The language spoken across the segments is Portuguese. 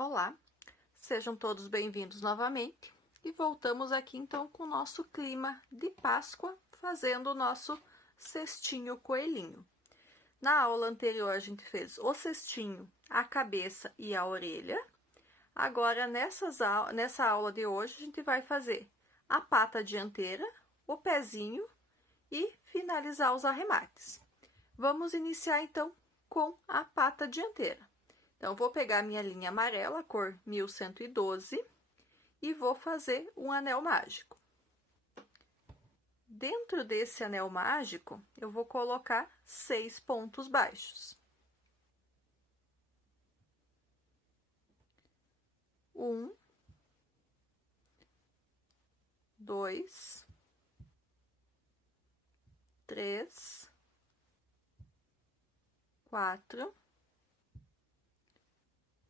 Olá, sejam todos bem-vindos novamente e voltamos aqui então com o nosso clima de Páscoa, fazendo o nosso cestinho coelhinho. Na aula anterior a gente fez o cestinho, a cabeça e a orelha. Agora nessa aula de hoje a gente vai fazer a pata dianteira, o pezinho e finalizar os arremates. Vamos iniciar então com a pata dianteira. Então, vou pegar minha linha amarela, cor 1112, e vou fazer um anel mágico. Dentro desse anel mágico, eu vou colocar 6 pontos baixos. 1, 2, 3, 4,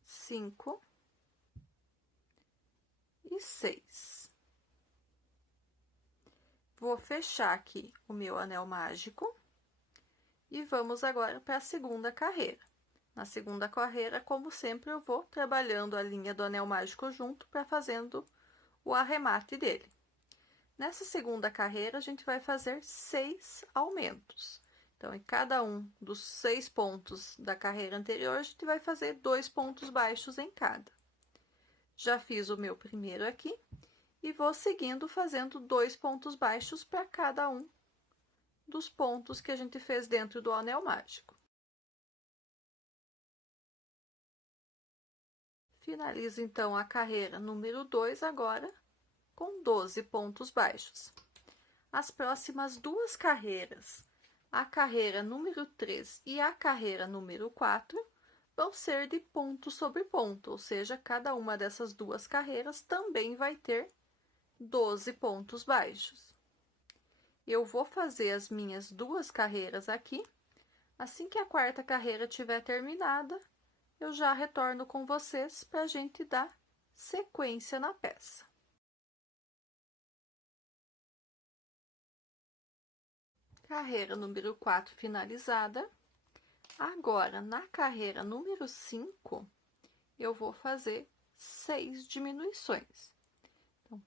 5 e 6. Vou fechar aqui o meu anel mágico e vamos agora para a segunda carreira. Na segunda carreira, como sempre, eu vou trabalhando a linha do anel mágico junto para fazendo o arremate dele. Nessa segunda carreira, a gente vai fazer 6 aumentos. Então, em cada um dos 6 pontos da carreira anterior, a gente vai fazer 2 pontos baixos em cada. Já fiz o meu primeiro aqui e vou seguindo fazendo 2 pontos baixos para cada um dos pontos que a gente fez dentro do anel mágico. Finalizo então a carreira número 2 agora com 12 pontos baixos. As próximas duas carreiras, a carreira número 3 e a carreira número 4, vão ser de ponto sobre ponto, ou seja, cada uma dessas duas carreiras também vai ter 12 pontos baixos. Eu vou fazer as minhas duas carreiras aqui. Assim que a quarta carreira estiver terminada, eu já retorno com vocês para a gente dar sequência na peça. Carreira número 4 finalizada. Agora, na carreira número 5, eu vou fazer 6 diminuições. Então,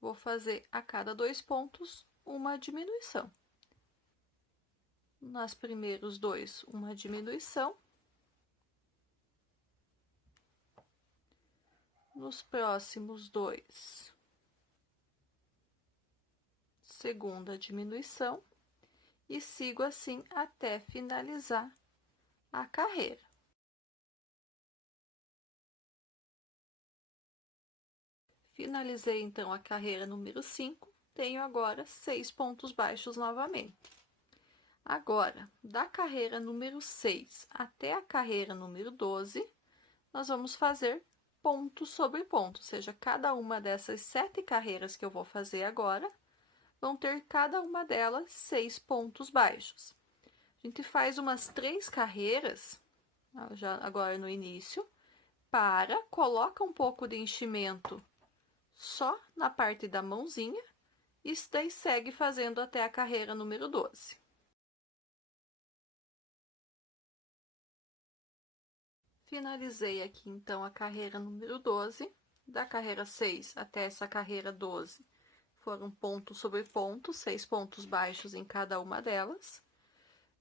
vou fazer a cada 2 pontos uma diminuição. Nos primeiros 2, uma diminuição. Nos próximos 2, segunda diminuição. E sigo assim até finalizar a carreira. Finalizei então a carreira número 5, tenho agora 6 pontos baixos novamente. Agora, da carreira número 6 até a carreira número 12, nós vamos fazer ponto sobre ponto, ou seja, cada uma dessas 7 carreiras que eu vou fazer agora, vão ter cada uma delas 6 pontos baixos. A gente faz umas 3 carreiras, já agora no início, coloca um pouco de enchimento só na parte da mãozinha, e daí segue fazendo até a carreira número 12. Finalizei aqui, então, a carreira número 12, da carreira 6 até essa carreira 12, foram ponto sobre ponto, 6 pontos baixos em cada uma delas.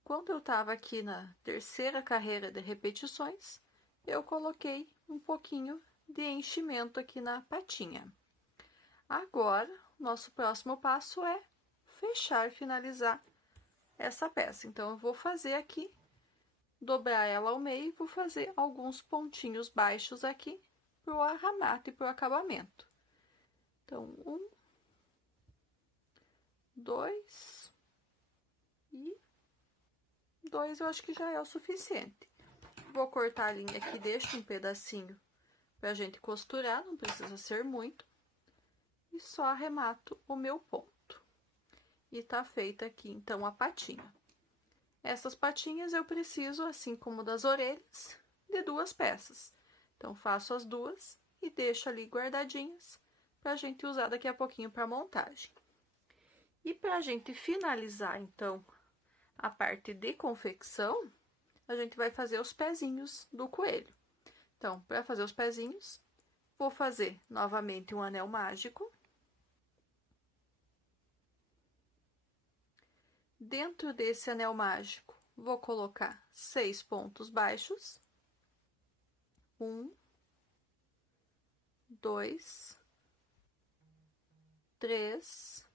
Quando eu estava aqui na terceira carreira de repetições, eu coloquei um pouquinho de enchimento aqui na patinha. Agora, nosso próximo passo é fechar, finalizar essa peça. Então, eu vou fazer aqui, dobrar ela ao meio e vou fazer alguns pontinhos baixos aqui para o arremate e para o acabamento. Então, 1, 2 e 2 eu acho que já é o suficiente. Vou cortar a linha aqui, deixo um pedacinho pra gente costurar, não precisa ser muito. E só arremato o meu ponto. E tá feita aqui, então, a patinha. Essas patinhas eu preciso, assim como das orelhas, de 2 peças. Então, faço as 2 e deixo ali guardadinhas pra gente usar daqui a pouquinho pra montagem. E pra gente finalizar, então, a parte de confecção, a gente vai fazer os pezinhos do coelho. Então, para fazer os pezinhos, vou fazer novamente um anel mágico. Dentro desse anel mágico, vou colocar 6 pontos baixos. 1, 2, 3,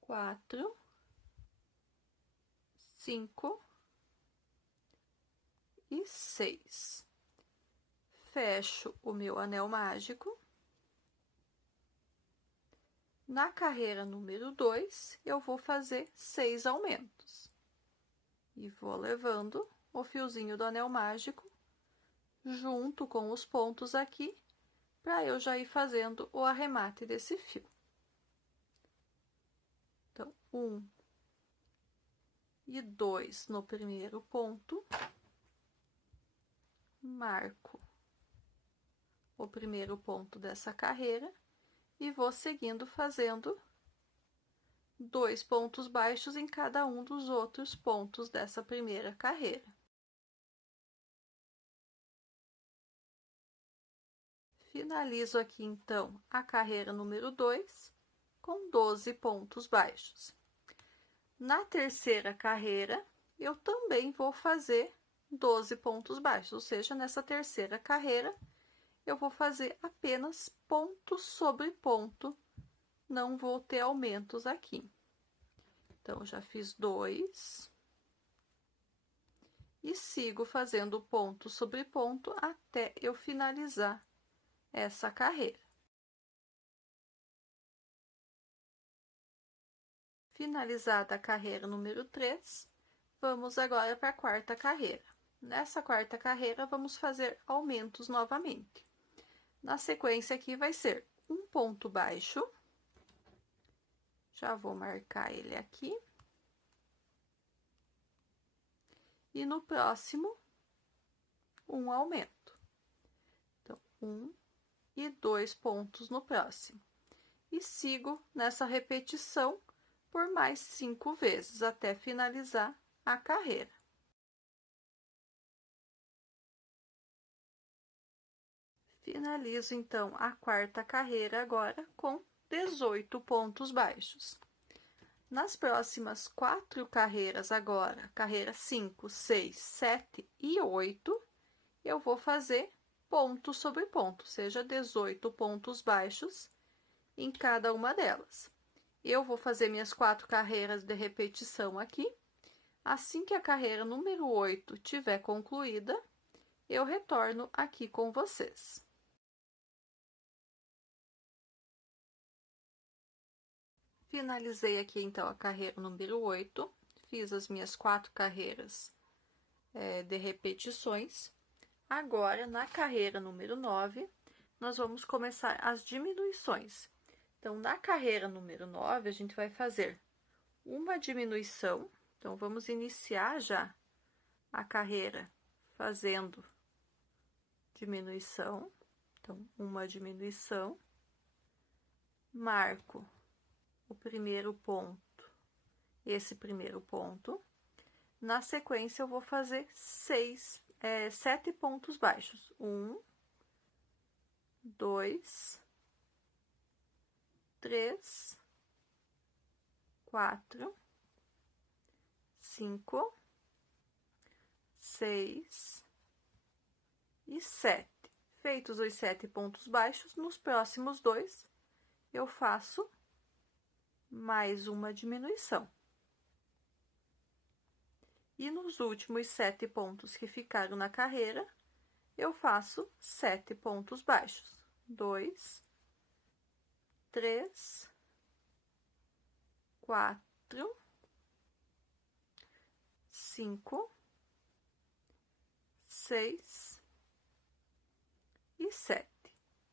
4, 5 e 6. Fecho o meu anel mágico. Na carreira número 2, eu vou fazer 6 aumentos. E vou levando o fiozinho do anel mágico junto com os pontos aqui, para eu já ir fazendo o arremate desse fio. Então, 1 e 2 no primeiro ponto, marco o primeiro ponto dessa carreira e vou seguindo fazendo 2 pontos baixos em cada um dos outros pontos dessa primeira carreira. Finalizo aqui, então, a carreira número 2 com 12 pontos baixos. Na terceira carreira, eu também vou fazer 12 pontos baixos, ou seja, nessa terceira carreira, eu vou fazer apenas ponto sobre ponto, não vou ter aumentos aqui. Então, já fiz 2 e sigo fazendo ponto sobre ponto até eu finalizar essa carreira. Finalizada a carreira número 3, vamos agora para a quarta carreira. Nessa quarta carreira, vamos fazer aumentos novamente. Na sequência aqui vai ser um ponto baixo, já vou marcar ele aqui. E no próximo, um aumento. Então, 1 e 2 pontos no próximo. E sigo nessa repetição por mais 5 vezes, até finalizar a carreira. Finalizo, então, a quarta carreira agora com 18 pontos baixos. Nas próximas 4 carreiras agora, carreira 5, 6, 7 e 8, eu vou fazer ponto sobre ponto, seja 18 pontos baixos em cada uma delas. Eu vou fazer minhas 4 carreiras de repetição aqui. Assim que a carreira número 8 tiver concluída, eu retorno aqui com vocês. Finalizei aqui, então, a carreira número 8, fiz as minhas 4 carreiras de repetições. Agora, na carreira número 9, nós vamos começar as diminuições. Então, na carreira número 9, a gente vai fazer uma diminuição. Então, vamos iniciar já a carreira fazendo diminuição. Então, uma diminuição. Marco o primeiro ponto, esse primeiro ponto. Na sequência, eu vou fazer 7 pontos baixos. 1, 2, 3, 4, 5, 6 e 7. Feitos os 7 pontos baixos, nos próximos 2, eu faço mais uma diminuição. E nos últimos 7 pontos que ficaram na carreira, eu faço 7 pontos baixos. 2, 3, 4, 5, 6 e 7.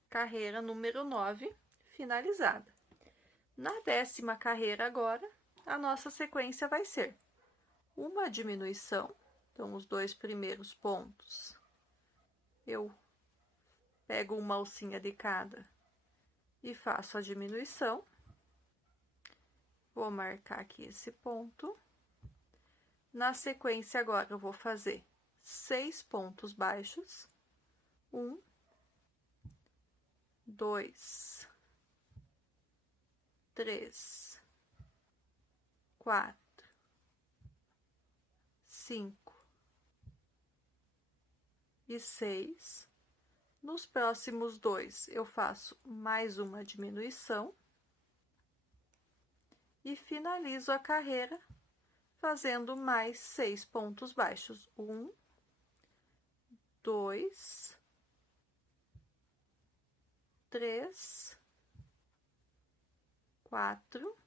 Carreira número 9 finalizada. Na 10ª carreira agora, a nossa sequência vai ser uma diminuição. Então, os 2 primeiros pontos, eu pego uma alcinha de cada e faço a diminuição. Vou marcar aqui esse ponto. Na sequência agora, eu vou fazer 6 pontos baixos. 1, 2, 3, 4, 5 e 6. Nos próximos dois, eu faço mais uma diminuição e finalizo a carreira fazendo mais 6 pontos baixos. 1, 2, 3, 4,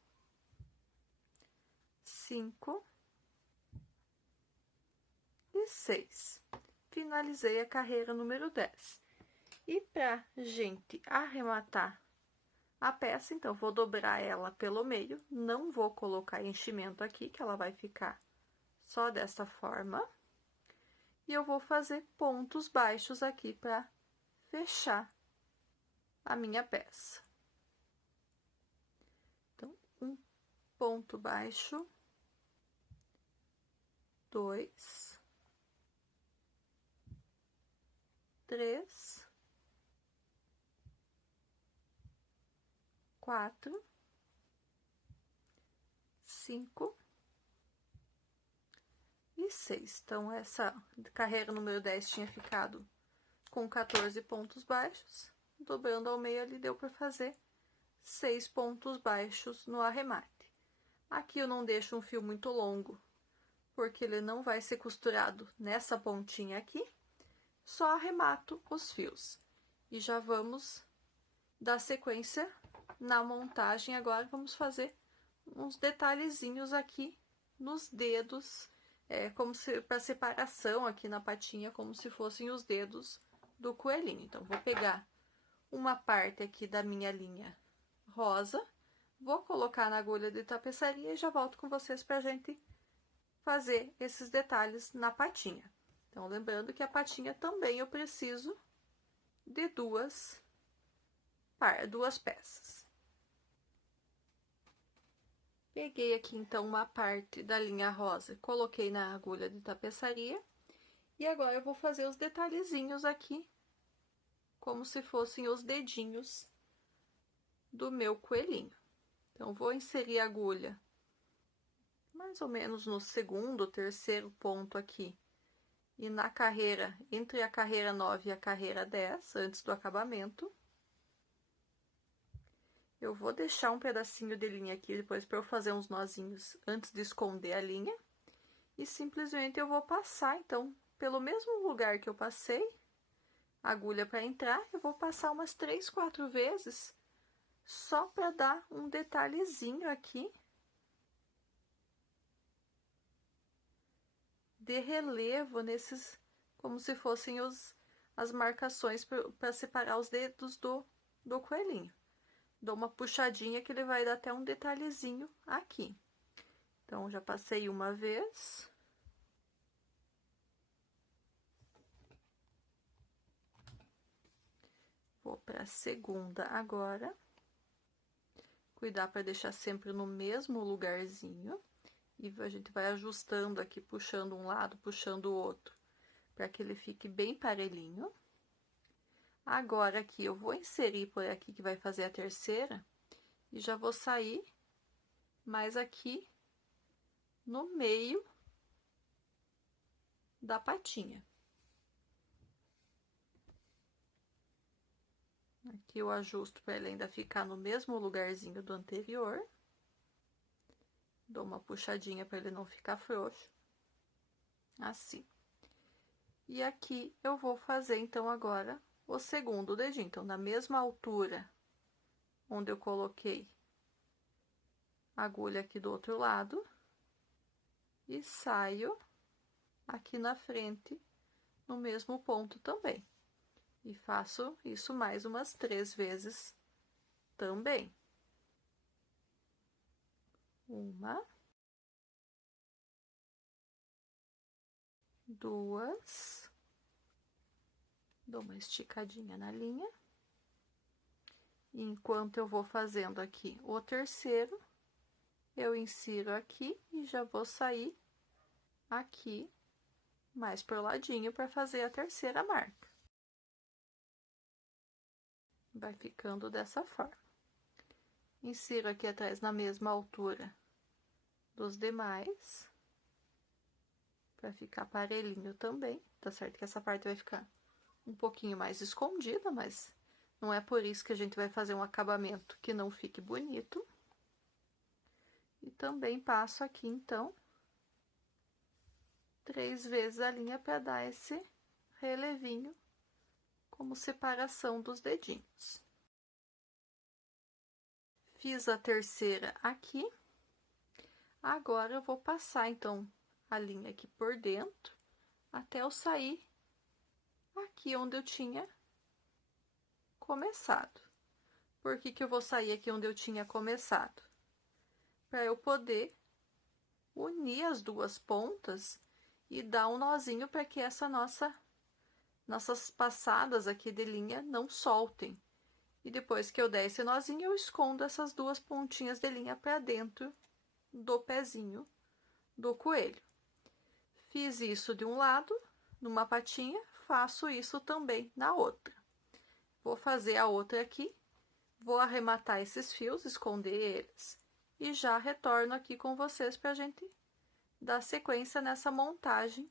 5 e 6. Finalizei a carreira número 10. E para gente arrematar a peça, então, vou dobrar ela pelo meio, não vou colocar enchimento aqui, que ela vai ficar só dessa forma. E eu vou fazer pontos baixos aqui para fechar a minha peça. Então, um ponto baixo, 2, 3, 4, 5 e 6. Então, essa carreira número 10 tinha ficado com 14 pontos baixos. Dobrando ao meio ali, deu para fazer 6 pontos baixos no arremate. Aqui eu não deixo um fio muito longo, porque ele não vai ser costurado nessa pontinha aqui. Só arremato os fios. E já vamos dar sequência na montagem. Agora, vamos fazer uns detalhezinhos aqui nos dedos, como se para separação aqui na patinha, como se fossem os dedos do coelhinho. Então, vou pegar uma parte aqui da minha linha rosa, vou colocar na agulha de tapeçaria e já volto com vocês pra gente fazer esses detalhes na patinha. Então, lembrando que a patinha também eu preciso de duas peças. Peguei aqui, então, uma parte da linha rosa, coloquei na agulha de tapeçaria. E agora, eu vou fazer os detalhezinhos aqui, como se fossem os dedinhos do meu coelhinho. Então, vou inserir a agulha mais ou menos no segundo, terceiro ponto aqui. E na carreira, entre a carreira 9 e a carreira 10, antes do acabamento. Eu vou deixar um pedacinho de linha aqui depois para eu fazer uns nozinhos antes de esconder a linha. E simplesmente eu vou passar, então, pelo mesmo lugar que eu passei a agulha para entrar, eu vou passar umas 3, 4 vezes, só para dar um detalhezinho aqui de relevo nesses, como se fossem as marcações para separar os dedos do coelhinho. Dou uma puxadinha que ele vai dar até um detalhezinho aqui. Então, já passei uma vez. Vou para a segunda agora. Cuidar para deixar sempre no mesmo lugarzinho. E a gente vai ajustando aqui, puxando um lado, puxando o outro, para que ele fique bem parelhinho. Agora, aqui, eu vou inserir por aqui, que vai fazer a terceira, e já vou sair mais aqui no meio da patinha. Aqui eu ajusto para ele ainda ficar no mesmo lugarzinho do anterior. Dou uma puxadinha para ele não ficar frouxo. Assim. E aqui eu vou fazer, então, agora o segundo dedinho. Então, na mesma altura onde eu coloquei a agulha aqui do outro lado. E saio aqui na frente, no mesmo ponto também. E faço isso mais umas 3 vezes também. 1, 2, dou uma esticadinha na linha. E enquanto eu vou fazendo aqui o terceiro, eu insiro aqui e já vou sair aqui mais pro ladinho para fazer a terceira marca. Vai ficando dessa forma. Insiro aqui atrás na mesma altura dos demais, para ficar parelhinho também. Tá certo que essa parte vai ficar um pouquinho mais escondida, mas não é por isso que a gente vai fazer um acabamento que não fique bonito. E também passo aqui, então, 3 vezes a linha para dar esse relevinho como separação dos dedinhos. Fiz a terceira aqui. Agora eu vou passar, então, a linha aqui por dentro, até eu sair aqui onde eu tinha começado. Por que que eu vou sair aqui onde eu tinha começado? Para eu poder unir as duas pontas e dar um nozinho para que nossas passadas aqui de linha não soltem. E depois que eu der esse nozinho, eu escondo essas duas pontinhas de linha para dentro do pezinho do coelho. Fiz isso de um lado, numa patinha, faço isso também na outra. Vou fazer a outra aqui, vou arrematar esses fios, esconder eles, e já retorno aqui com vocês para a gente dar sequência nessa montagem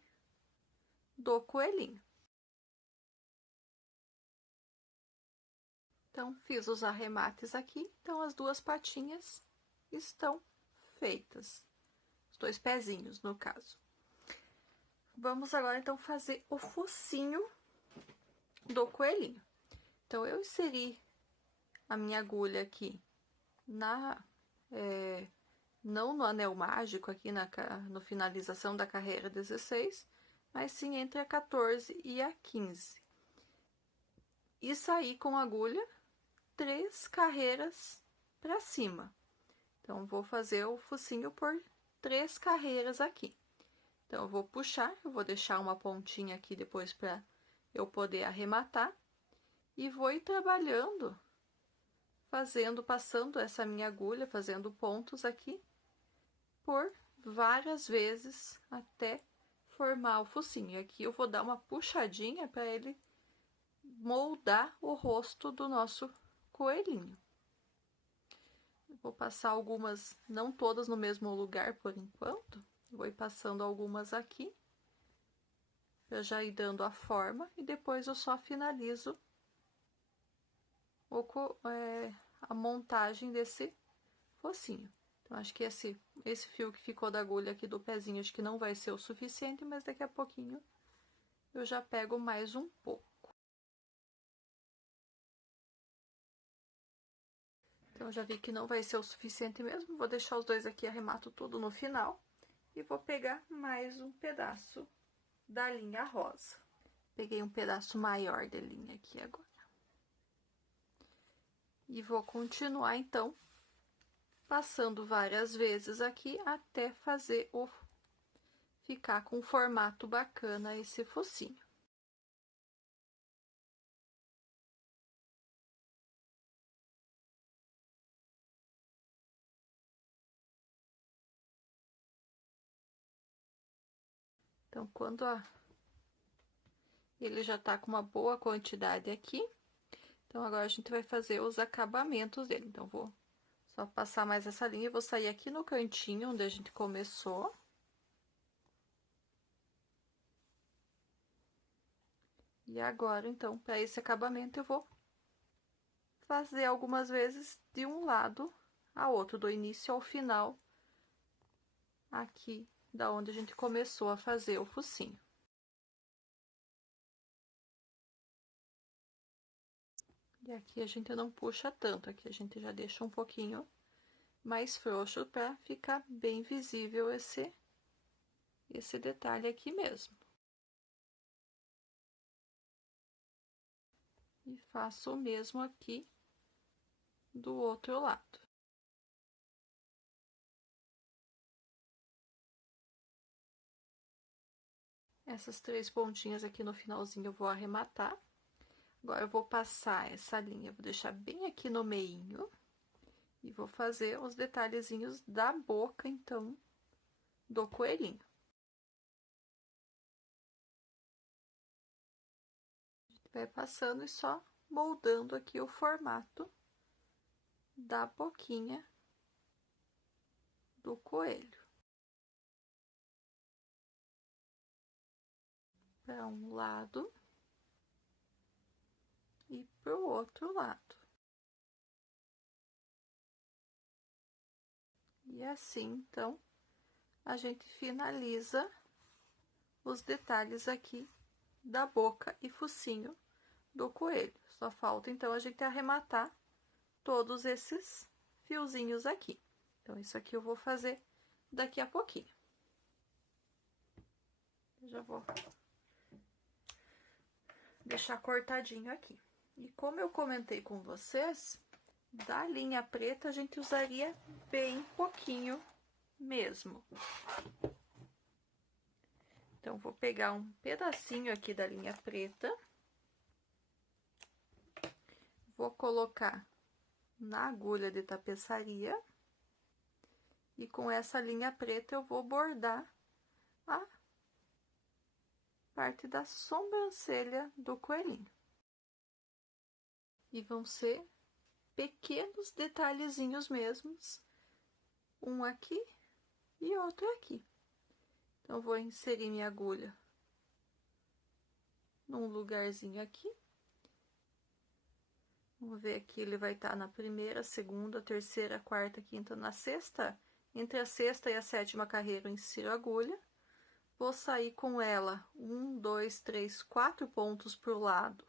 do coelhinho. Então, fiz os arremates aqui, então as duas patinhas estão feitas. Os dois pezinhos, no caso. Vamos agora, então, fazer o focinho do coelhinho. Então, eu inseri a minha agulha aqui não no anel mágico, aqui no finalização da carreira 16, mas sim entre a 14 e a 15. E saí com a agulha 3 carreiras para cima. Então, vou fazer o focinho por 3 carreiras aqui. Então, eu vou puxar, eu vou deixar uma pontinha aqui depois para eu poder arrematar. E vou ir trabalhando, passando essa minha agulha, fazendo pontos aqui, por várias vezes, até formar o focinho. Aqui eu vou dar uma puxadinha para ele moldar o rosto do nosso coelhinho. Vou passar algumas, não todas no mesmo lugar por enquanto. Vou ir passando algumas aqui, pra já ir dando a forma, e depois eu só finalizo a montagem desse focinho. Então, acho que esse fio que ficou da agulha aqui do pezinho, acho que não vai ser o suficiente, mas daqui a pouquinho eu já pego mais um pouco. Então, já vi que não vai ser o suficiente mesmo, vou deixar os dois aqui, arremato tudo no final. E vou pegar mais um pedaço da linha rosa. Peguei um pedaço maior de linha aqui agora. E vou continuar, então, passando várias vezes aqui, até fazer ficar com um formato bacana esse focinho. Então, quando ele já tá com uma boa quantidade aqui, então agora a gente vai fazer os acabamentos dele. Então, vou só passar mais essa linha e vou sair aqui no cantinho onde a gente começou. E agora, então, para esse acabamento, eu vou fazer algumas vezes de um lado a outro, do início ao final, aqui da onde a gente começou a fazer o focinho. E aqui a gente não puxa tanto, aqui a gente já deixa um pouquinho mais frouxo para ficar bem visível esse detalhe aqui mesmo. E faço o mesmo aqui do outro lado. Essas 3 pontinhas aqui no finalzinho eu vou arrematar. Agora, eu vou passar essa linha, vou deixar bem aqui no meinho. E vou fazer os detalhezinhos da boca, então, do coelhinho. A gente vai passando e só moldando aqui o formato da boquinha do coelho. Para um lado e para o outro lado. E assim, então, a gente finaliza os detalhes aqui da boca e focinho do coelho. Só falta, então, a gente arrematar todos esses fiozinhos aqui. Então, isso aqui eu vou fazer daqui a pouquinho. Eu já vou deixar cortadinho aqui. E como eu comentei com vocês, da linha preta a gente usaria bem pouquinho mesmo. Então, vou pegar um pedacinho aqui da linha preta, vou colocar na agulha de tapeçaria e com essa linha preta eu vou bordar a parte da sobrancelha do coelhinho. E vão ser pequenos detalhezinhos mesmos, um aqui e outro aqui. Então, vou inserir minha agulha num lugarzinho aqui. Vamos ver aqui, ele vai estar na primeira, segunda, terceira, quarta, quinta, na sexta. Entre a sexta e a sétima carreira, eu insiro a agulha. Vou sair com ela 1, 2, 3, 4 pontos pro lado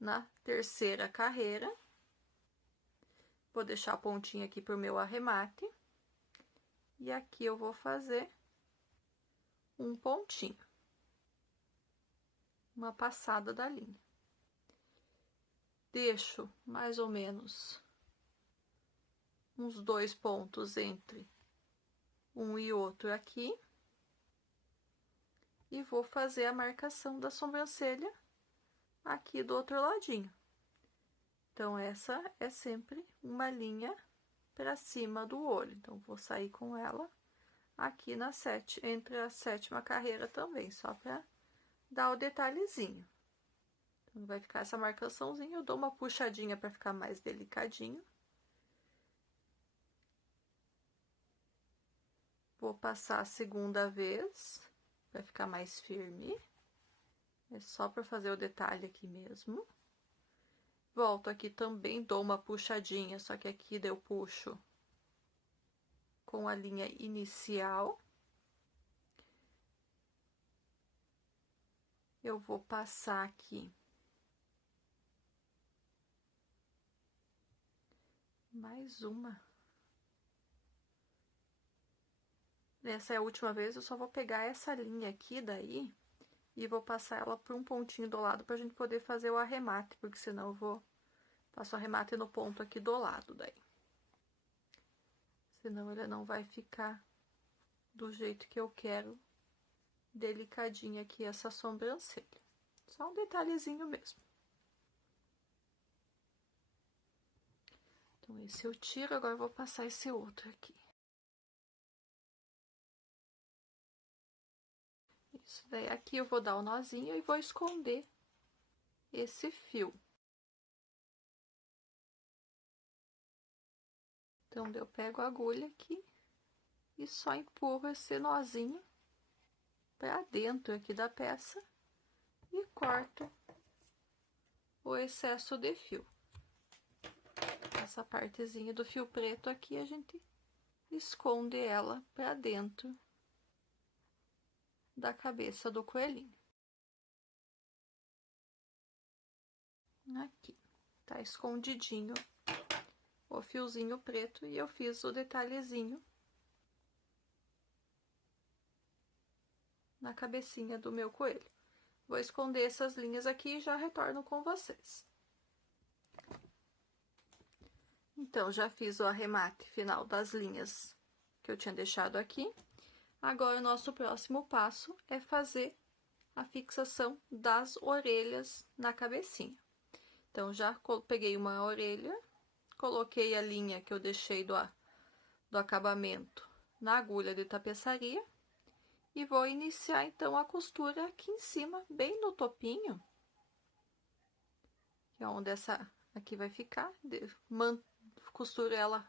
na terceira carreira. Vou deixar a pontinha aqui pro meu arremate. E aqui eu vou fazer um pontinho, uma passada da linha. Deixo mais ou menos uns 2 pontos entre um e outro aqui. E vou fazer a marcação da sobrancelha aqui do outro ladinho. Então, essa é sempre uma linha para cima do olho. Então, vou sair com ela aqui na entre a sétima carreira também, só para dar o detalhezinho. Então, vai ficar essa marcaçãozinha, eu dou uma puxadinha para ficar mais delicadinho. Vou passar a segunda vez, para ficar mais firme. É só para fazer o detalhe aqui mesmo. Volto aqui também, dou uma puxadinha, só que aqui eu puxo com a linha inicial. Eu vou passar aqui mais uma. Essa é a última vez, eu só vou pegar essa linha aqui daí e vou passar ela por um pontinho do lado pra gente poder fazer o arremate, porque senão eu faço o arremate no ponto aqui do lado daí. Senão ele não vai ficar do jeito que eu quero, delicadinha aqui essa sobrancelha. Só um detalhezinho mesmo. Então, esse eu tiro, agora eu vou passar esse outro aqui. Isso daí, aqui eu vou dar o nozinho e vou esconder esse fio. Então, eu pego a agulha aqui e só empurro esse nozinho para dentro aqui da peça e corto o excesso de fio. Essa partezinha do fio preto aqui, a gente esconde ela para dentro da cabeça do coelhinho. Aqui, tá escondidinho o fiozinho preto e eu fiz o detalhezinho na cabecinha do meu coelho. Vou esconder essas linhas aqui e já retorno com vocês. Então, já fiz o arremate final das linhas que eu tinha deixado aqui. Agora, o nosso próximo passo é fazer a fixação das orelhas na cabecinha. Então, já peguei uma orelha, coloquei a linha que eu deixei do acabamento na agulha de tapeçaria e vou iniciar, então, a costura aqui em cima, bem no topinho. que é onde essa aqui vai ficar. Costuro ela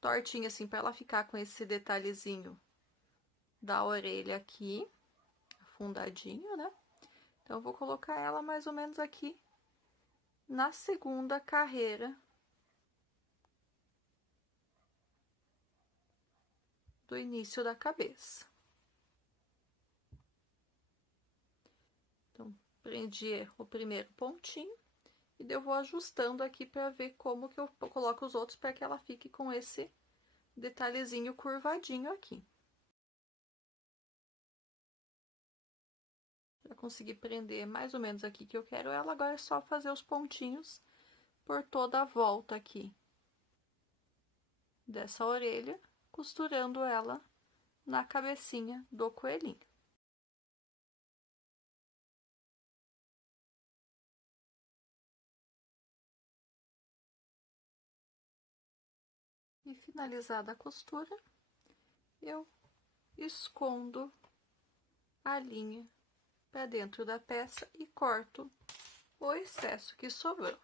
tortinha assim, para ela ficar com esse detalhezinho da orelha aqui, afundadinho, né? Então, eu vou colocar ela mais ou menos aqui na segunda carreira do início da cabeça. Então, prendi o primeiro pontinho e eu vou ajustando aqui para ver como que eu coloco os outros para que ela fique com esse detalhezinho curvadinho aqui. Já consegui prender mais ou menos aqui que eu quero ela, agora é só fazer os pontinhos por toda a volta aqui dessa orelha, costurando ela na cabecinha do coelhinho. E finalizada a costura, eu escondo a linha para dentro da peça e corto o excesso que sobrou.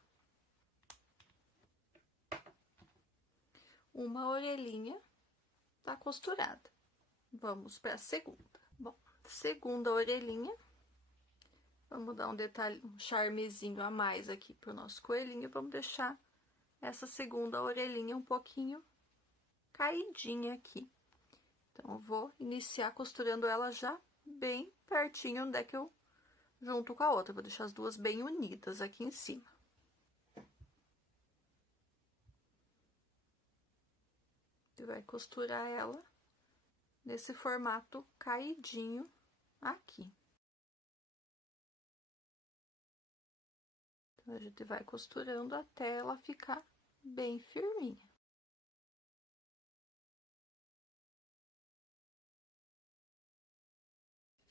Uma orelhinha tá costurada. Vamos para a segunda. Bom, segunda orelhinha, vamos dar um detalhe, um charmezinho a mais aqui pro nosso coelhinho. Vamos deixar essa segunda orelhinha um pouquinho caidinha aqui. Então, eu vou iniciar costurando ela já bem pertinho onde é que eu junto com a outra. Vou deixar as duas bem unidas aqui em cima. Você vai costurar ela nesse formato caidinho aqui. Então, a gente vai costurando até ela ficar bem firminha.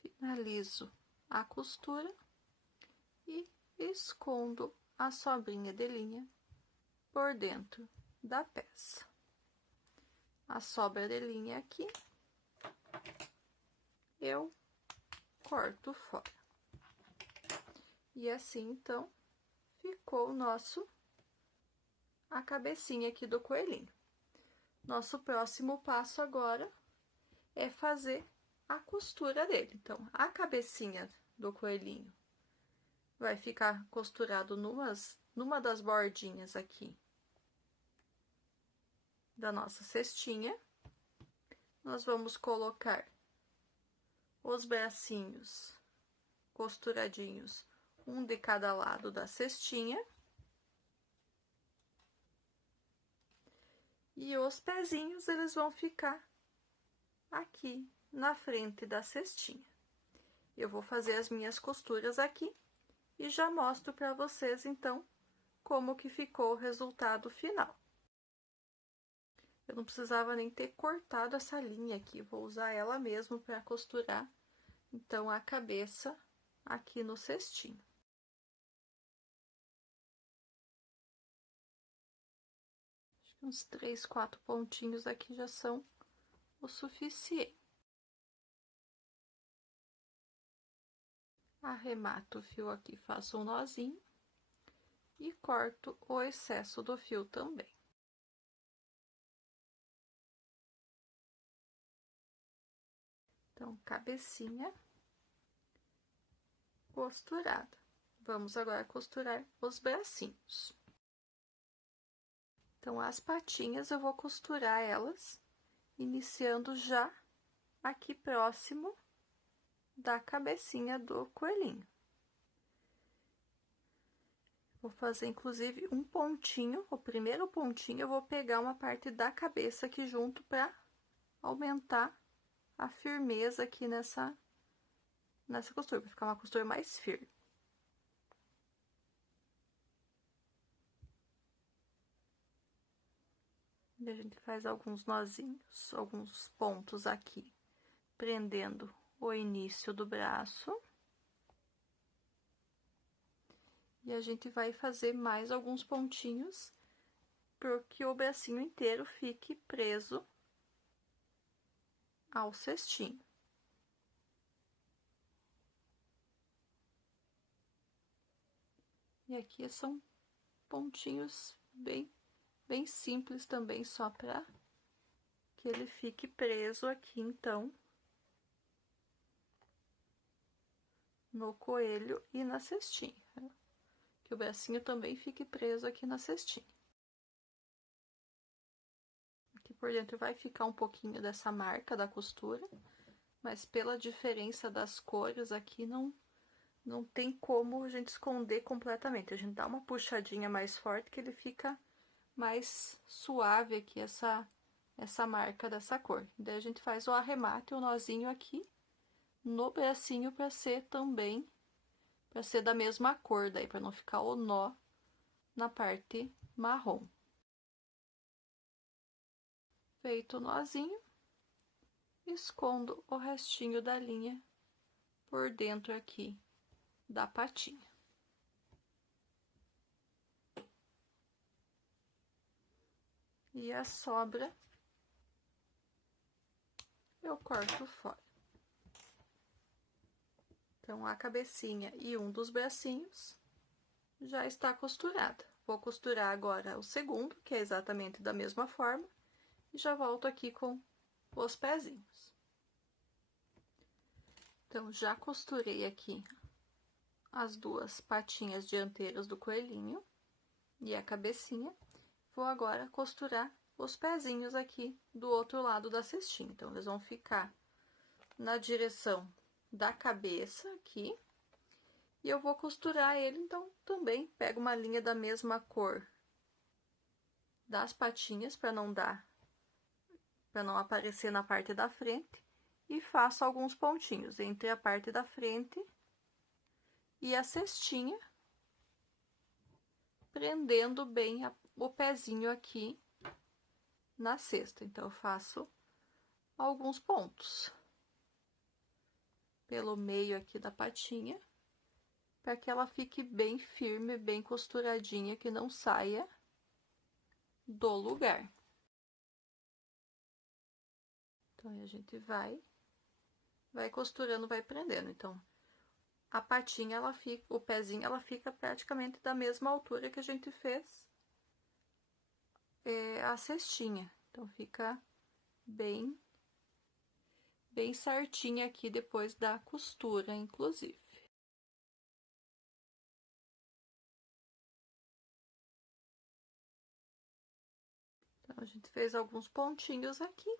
Finalizo a costura e escondo a sobrinha de linha por dentro da peça. A sobra de linha aqui, eu corto fora. E assim, então, ficou a cabecinha aqui do coelhinho. Nosso próximo passo agora é fazer a costura dele. Então, a cabecinha do coelhinho vai ficar costurado numa das bordinhas aqui da nossa cestinha. Nós vamos colocar os bracinhos costuradinhos, um de cada lado da cestinha. E os pezinhos, eles vão ficar aqui na frente da cestinha. Eu vou fazer as minhas costuras aqui e já mostro para vocês, então, como que ficou o resultado final. Eu não precisava nem ter cortado essa linha aqui, vou usar ela mesmo para costurar, então, a cabeça aqui no cestinho. Acho que uns 3, 4 pontinhos aqui já são o suficiente. Arremato o fio aqui, faço um nozinho e corto o excesso do fio também. Então, cabecinha costurada. Vamos agora costurar os bracinhos. Então, as patinhas eu vou costurar elas, iniciando já aqui próximo da cabecinha do coelhinho. Vou fazer, inclusive, um pontinho, o primeiro pontinho eu vou pegar uma parte da cabeça aqui junto para aumentar a firmeza aqui nessa costura, para ficar uma costura mais firme. E a gente faz alguns nozinhos, alguns pontos aqui, prendendo o início do braço. E a gente vai fazer mais alguns pontinhos, porque o bracinho inteiro fique preso ao cestinho. E aqui são pontinhos bem simples também, só para que ele fique preso aqui, então, no coelho e na cestinha, né? Que o bracinho também fique preso aqui na cestinha. Aqui por dentro vai ficar um pouquinho dessa marca da costura, mas pela diferença das cores aqui, não tem como a gente esconder completamente. A gente dá uma puxadinha mais forte que ele fica mais suave aqui, essa marca dessa cor. Daí a gente faz o arremate, o nozinho aqui no bracinho para ser também, para ser da mesma cor, daí para não ficar o nó na parte marrom. Feito o nozinho, escondo o restinho da linha por dentro aqui da patinha. E a sobra eu corto fora. Então, a cabecinha e um dos bracinhos já está costurada. Vou costurar agora o segundo, que é exatamente da mesma forma, e já volto aqui com os pezinhos. Então, já costurei aqui as duas patinhas dianteiras do coelhinho e a cabecinha. Vou agora costurar os pezinhos aqui do outro lado da cestinha. Então, eles vão ficar na direção da cabeça aqui, e eu vou costurar ele, então, também pego uma linha da mesma cor das patinhas, para não aparecer na parte da frente, e faço alguns pontinhos entre a parte da frente e a cestinha, prendendo bem o pezinho aqui na cesta. Então, eu faço alguns pontos pelo meio aqui da patinha, para que ela fique bem firme, bem costuradinha, que não saia do lugar. Então, a gente vai costurando, vai prendendo. Então, a patinha, o pezinho, ela fica praticamente da mesma altura que a gente fez a cestinha. Então, fica bem certinha aqui depois da costura, inclusive. Então, a gente fez alguns pontinhos aqui.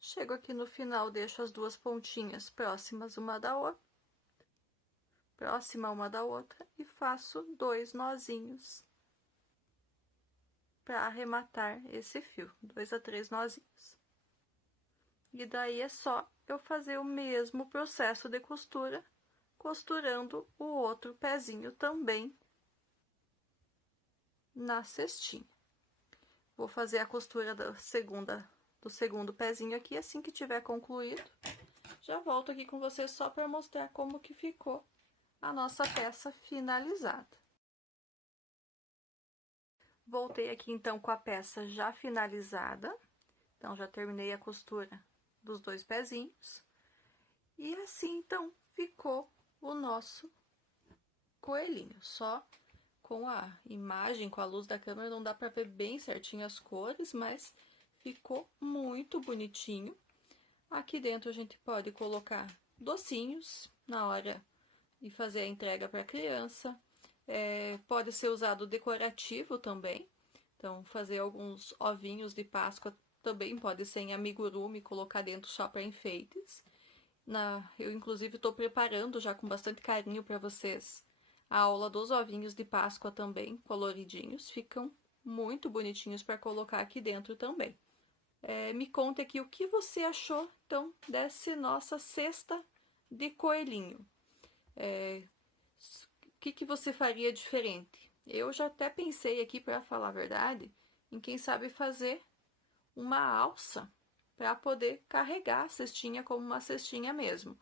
Chego aqui no final, deixo as duas pontinhas próximas uma da outra, e faço 2 nozinhos para arrematar esse fio, 2 a 3 nozinhos. E daí é só eu fazer o mesmo processo de costura, costurando o outro pezinho também na cestinha. Vou fazer a costura do segundo pezinho aqui, assim que tiver concluído, já volto aqui com vocês só para mostrar como que ficou a nossa peça finalizada. Voltei aqui então com a peça já finalizada, então já terminei a costura dos 2 pezinhos, e assim então ficou o nosso coelhinho. Só com a imagem, com a luz da câmera, não dá para ver bem certinho as cores, mas ficou muito bonitinho. Aqui dentro a gente pode colocar docinhos na hora de fazer a entrega para a criança. Pode ser usado decorativo também. Então, fazer alguns ovinhos de Páscoa também pode ser em amigurumi, colocar dentro só para enfeites. Eu, inclusive, estou preparando já com bastante carinho para vocês a aula dos ovinhos de Páscoa também, coloridinhos. Ficam muito bonitinhos para colocar aqui dentro também. Me conte aqui o que você achou, então, dessa nossa cesta de coelhinho. O que você faria diferente? Eu já até pensei aqui, para falar a verdade, em quem sabe fazer uma alça para poder carregar a cestinha como uma cestinha mesmo.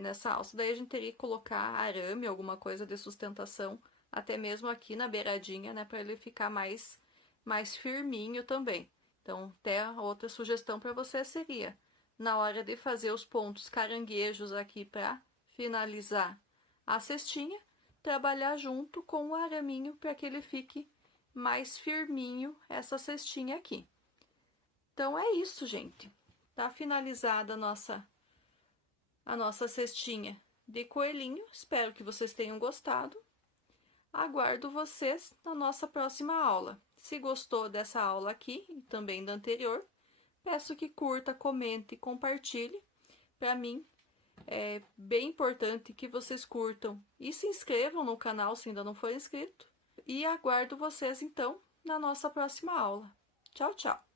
Nessa alça, daí a gente teria que colocar arame, alguma coisa de sustentação, até mesmo aqui na beiradinha, né, para ele ficar mais firminho também. Então, até a outra sugestão para você seria, na hora de fazer os pontos caranguejos aqui para finalizar a cestinha, trabalhar junto com o araminho para que ele fique mais firminho essa cestinha aqui. Então, é isso, gente. Tá finalizada a nossa cestinha de coelhinho. Espero que vocês tenham gostado. Aguardo vocês na nossa próxima aula. Se gostou dessa aula aqui e também da anterior, peço que curta, comente e compartilhe. Para mim, é bem importante que vocês curtam e se inscrevam no canal se ainda não for inscrito. E aguardo vocês, então, na nossa próxima aula. Tchau, tchau!